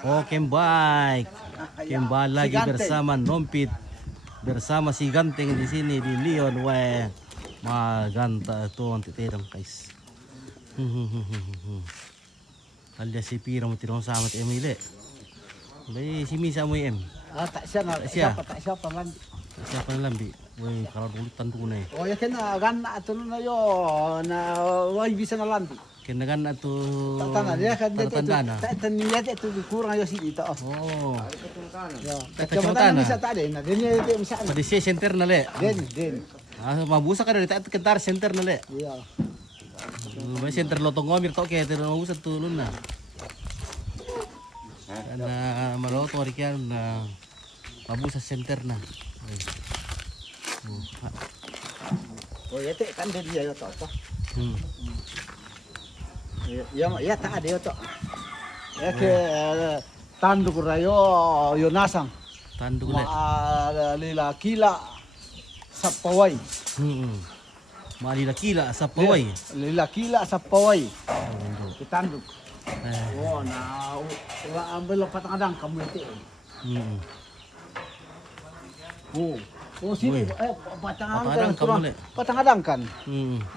Oke, baik. Kembali lagi bersama Nompit. Bersama si Ganteng di sini di Leon. Weh, maganta ito ang titirang guys. Alias si Pira mo tirong sama at Emile. May si Misa mo em. Tak siya na. Tak siya pa man. Siapa yang lambi? Woi, kalau dulu tunai. Oh ya kena gan atu na yo na wai bisa na lambi. Kena kan atu Tanda dia kan dia tanda. tak niat itu kurang yo sih itu. Oh. Ya. Kecamatan bisa tak ada. Nah, dia itu bisa. Pada si center na le. Den. Ah, mabusa ka rin tak kentar center na le. Iya. May center lotong ngomir to kaya tiro mabusa tulun na. Na maloto ri kaya na mabusa center na. Oh ya kan dia yo to. Hmm. Ya tak ada yo to. Ya ke tanduk rayo yo nasang. Tanduk le. Lila kila sapawai. Malila kila sa paway. Lila kila sapawai. Kitanduk. Oh, na ambil patang kamu itu. Oh sini patang kan.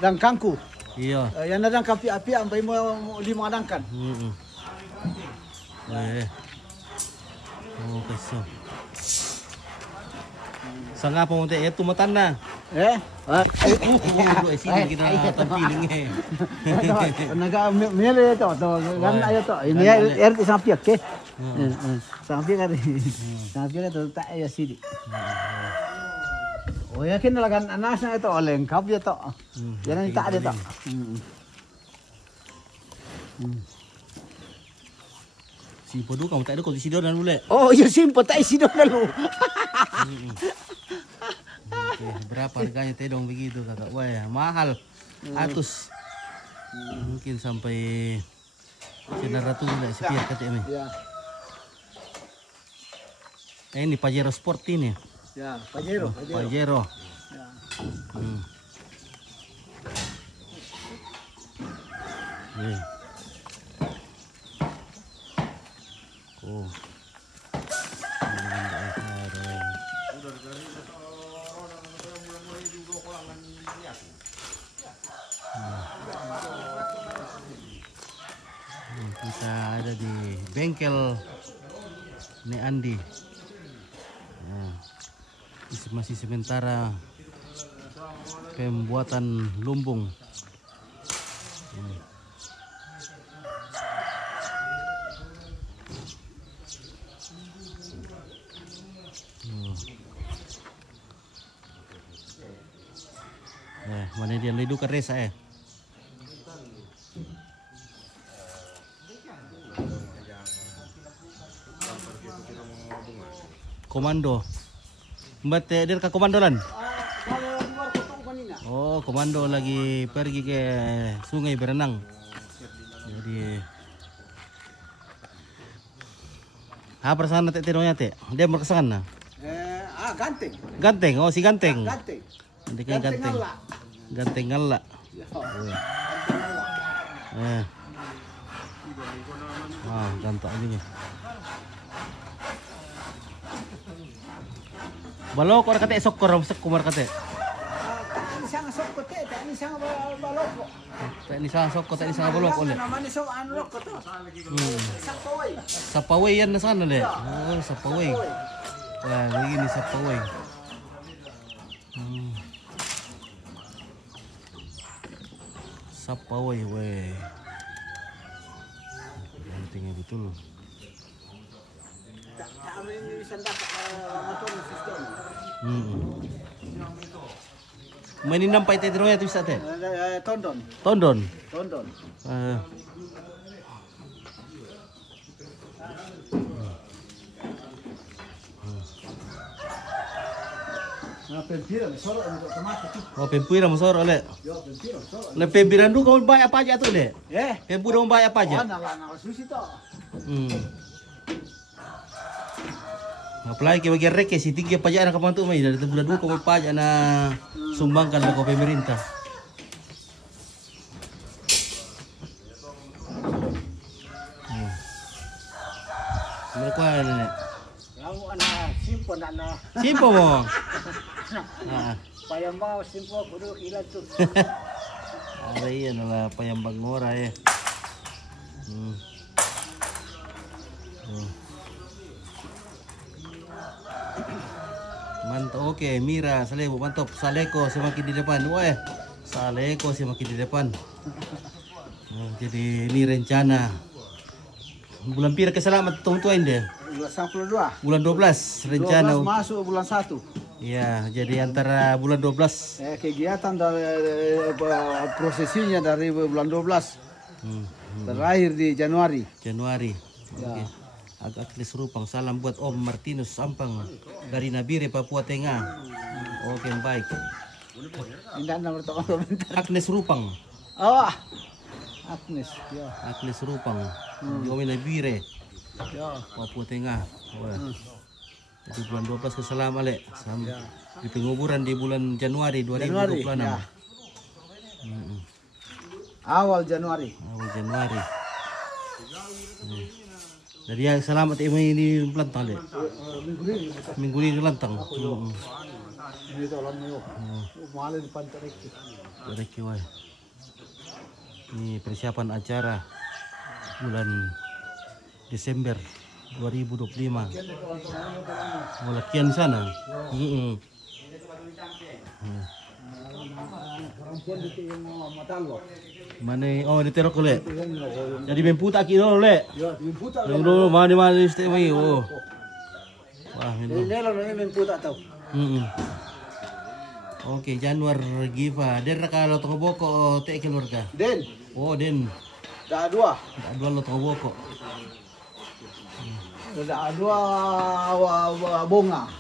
Dangkangku. Iya. Yang ada api sampai mau 5 adangkan. Oh, keso. Sanga po mo itu matan na. Sini kita tampiling eh. Naga mele to gan ayo to. Ini RT sampai ke. Sampai kan. Sampai itu tak ayo sini. Oh ya kena lagan anasnya itu lengkap ya to. Jangan tak ada to. Si Podu kamu tak ada kau di sido dan boleh. Oh iya simpel tak isi dong dulu. Oke, berapa harganya tedong begitu kakak? Wah ya, mahal. Atus. Mungkin sampai 900 enggak sepiak kata ini. Ya. Ini Pajero Sport ini. Ya, Pajero. Pajero. Ya. Oh. Kita ada di bengkel ini Andi. Masih sementara pembuatan lumbung. Mana dia lidu ke resa Komando. Mbak dia ke komandolan? Oh, komando lagi pergi ke sungai berenang. Jadi apa sana tenonya teh? Dia mau ke sana. Ganteng. Ganteng, oh si Ganteng. Ganteng. Nanti kayak Ganteng. Ganteng ngala. Ganteng aja nih. Balok orang kata sokor kumar kata. Ini sang sokor teh, ini sang balok. Tak ni sang sokor, tak ni sang balok oleh. Namanya sok anu rok to. Sapawai. Sapawai yan na sana le. Oh, Sapawai. Wah, begini Sapawai. Sapawai, weh. Pentingnya betul. Mainin nampai tetro ya tu bisa teh. Tondon. Tondon. Oh, pempira masor oleh. Le pempiran du kau bayar pajak tu le. Pempura mau bayar pajak. Apalagi bagi reke si tinggi pajak anak kapan tu mai dari bulan 2 kau pajak na sumbangkan ke pemerintah. Mereka nenek. Kamu anak simpo nak Simpo mo. Ah. payambang simpo kudu ilan tu. Ada iya nala payambang ngora ya. Mantap, oke, Mira, Saleko, mantap. Saleko semakin di depan. Wah, Saleko semakin di depan. Jadi ini rencana bulan pira keselamat tung-tuain deh. 22. Bulan 12 rencana. 12 masuk bulan 1. Ya, jadi antara bulan 12. Kegiatan dari prosesinya dari bulan 12 terakhir di Januari. Januari. Oke. Agak Rupang, salam buat Om Martinus Sampang dari Nabire, Papua Tengah. Oke, baik. Indah nomor komentar. Agnes Rupang. Oh, Agnes. Ya. Agnes Rupang. Yomi Nabire, Ya. Papua Tengah. Wah. Jadi bulan 12 kesalam Ale. Di penguburan di bulan Januari 2026. Ya. Awal Januari. Awal Januari. Jadi yang selamat ini pelantang Le. Minggu ini pelantang. Ini tolong yo. Malah di pantai itu. Reki wae. Ini persiapan acara bulan Desember 2025. Latihan di sana. Mana? Oh, ini terok Le. Jadi memputa kilo Le. Ya, diputar. Dulu mana istimewa. Oh. Wah, ini. Ini lo ini memputar tahu. Oke, Januar Giva. Den kalau tong boko te keluarga. Den, Oh, Den. dah dua. Dua lo tong boko. Dah dua bunga.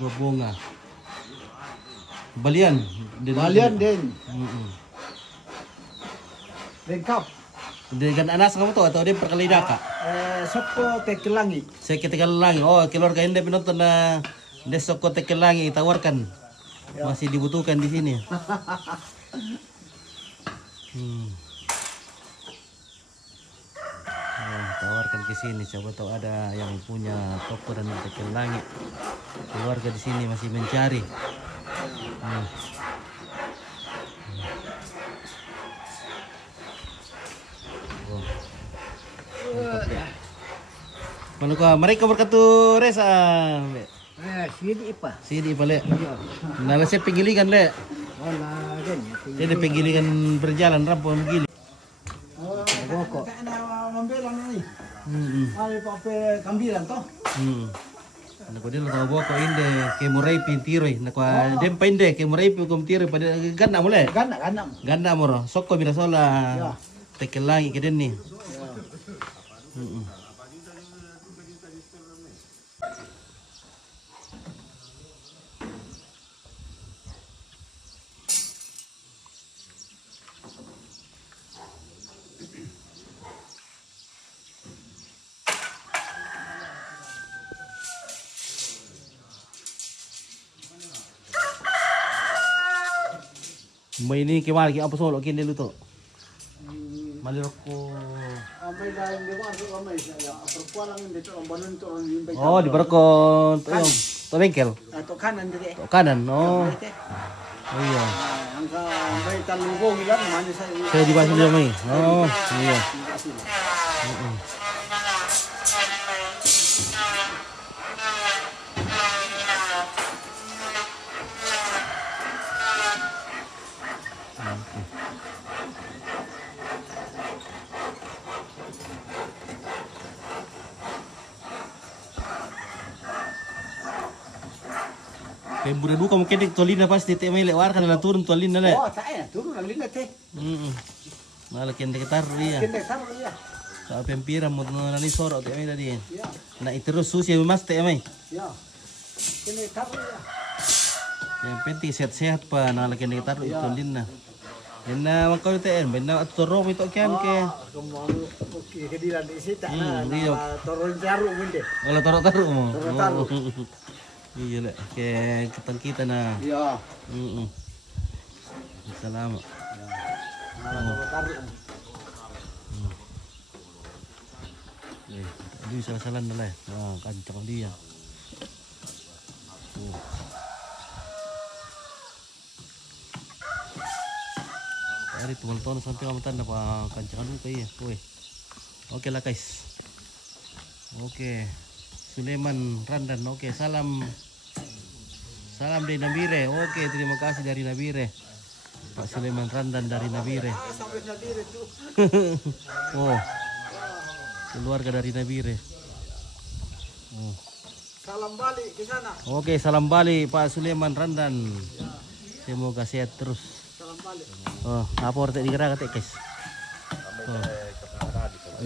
Dua bunga. Balian. Balian Den. Lengkap. Dengan anak kamu tuh atau dia perkali daka? Soko tekelangi. Saya ketika langi. Oh, keluarga ini penonton na Desoko Tekelangi tawarkan. Masih dibutuhkan di sini. Tawarkan ke sini. Coba tahu ada yang punya toko dan Tekelangi. Keluarga di sini masih mencari. Manuka mereka berkatu resa. Sini apa? Sini pale. Nala saya penggilingan Le. Wala Den. Dia penggilingan berjalan rampung gili. Boko. Kana mambelan ni. Ay pape kambilan to. Nako dia tahu boko inde ke murai pintiroi. Nako dem pende ke murai kum tiro pada ganda mule. Gana. Ganda moro. Sokko mira sola. Tekelangi ke den ni. May ini kemana ki apa solo kin dulu to. Malirok ko. Amay dahil di ba so amay ya perempuan lang dito ang banon to ang yung Oh, di barko to yung to bengkel. to kanan dito. To kanan. Oh. Oh iya. Angka amay talubong ilan man sa Saya di bawah dia mai. Oh, iya. Kayak budak duka mungkin dik tolina pasti teh mai lewar kan turun tolina le. Oh, tayo turun ang linat eh. Malah kende ketar dia. Kende taro ya. Sa pempira mo nani soro teh mai tadi. Ya. Na terus susi mas teh mai. Ya. Kende taro ya. Yang penting sehat-sehat pa na kende ketar tolina. Ena makau teh benda atoro itu kan ke. Kemana kedilan di sita na iya. turun jaru mende. Kalau taruh mo. Taruh. Iya le, kayak ketang kita na. Ya. Salamat. Taruh. Eh, Di salah-salah na lah. Kancang dia. Ari teman-teman sampai kamutan na pa kancang dulu kayak. Oke lah guys. Oke. Sulaiman Randan. Oke, salam dari Nabire. Oke, terima kasih dari Nabire. Pak Sulaiman Randan dari Nabire. Sampai Nabire tuh. Oh. Keluarga dari Nabire. Oh. Salam balik ke sana. Oke, salam balik Pak Sulaiman Randan. Semoga sehat terus. Salam balik. Oh, apa orte dikira kata guys. Oh.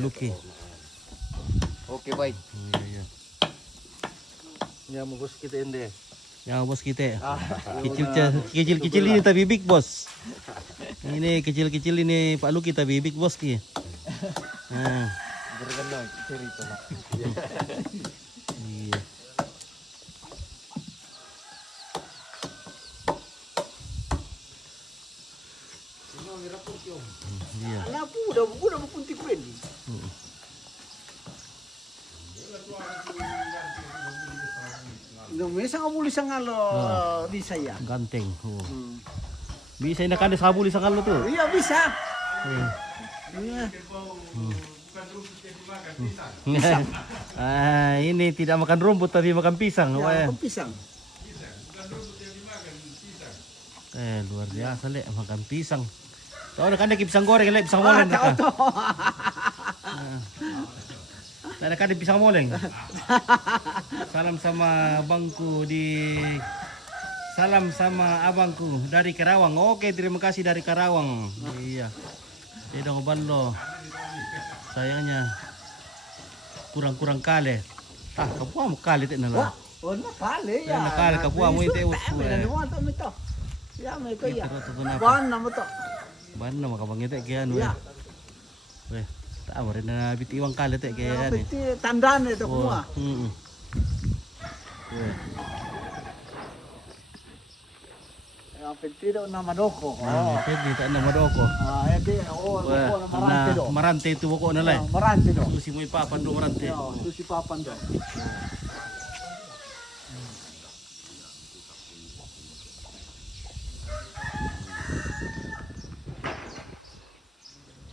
Lucky. Oke baik. Iya. Ya mau bos kita ini. Yang bos kita. Kecil-kecil ini tapi big boss. Ini kecil-kecil ini Pak Lucky tapi big boss ki. Nah. Berkenal cerita lah. Iya. Iya. Anak udah punti kuendi. Indonesia nggak boleh sangalo di saya. Ganteng. Oh. Bisa ini kan ada sabu di sangal tuh. Iya bisa. Iya. Iya. Ini tidak makan rumput tapi makan pisang. Ya, makan pisang. Luar biasa lek makan pisang. Tahu kan ada pisang goreng lek pisang moleng. Tahu. Ada kan pisang moleng. Salam sama abangku Salam sama abangku dari Karawang. Oke, terima kasih dari Karawang. Iya. Tidak ngoballo. Sayangnya kurang kali. Kapua mo kali tin na. Oh, nakali ya. Nakali kapua mo ite usko. Ya, may ko ya. Ito na. Ban na mo to. Ban na makabangite kaya ano. Ya. Tawa rin na bitiwang kali te kaya yan. Tandaan ito kumua. Ang pentido na manoko. Pwede ta na madoko. Edi na marante do. Marante tuwo ko na lay. Marante do. Susi mo ipapan do marante. Ito si papan do.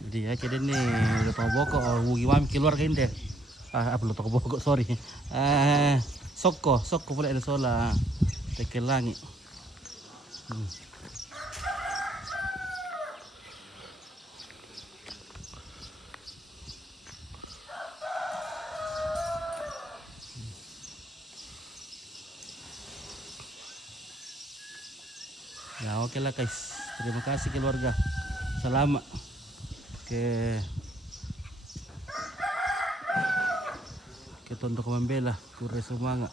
Jadi ya kaya ni udah tau boko wugi wami keluar kain deh. Belum tau boko sorry. Soko pula ada sola. Tekel langit. Ya oke lah guys. Terima kasih keluarga. Selamat ke Tondo Kamambela, Kure Sumanga.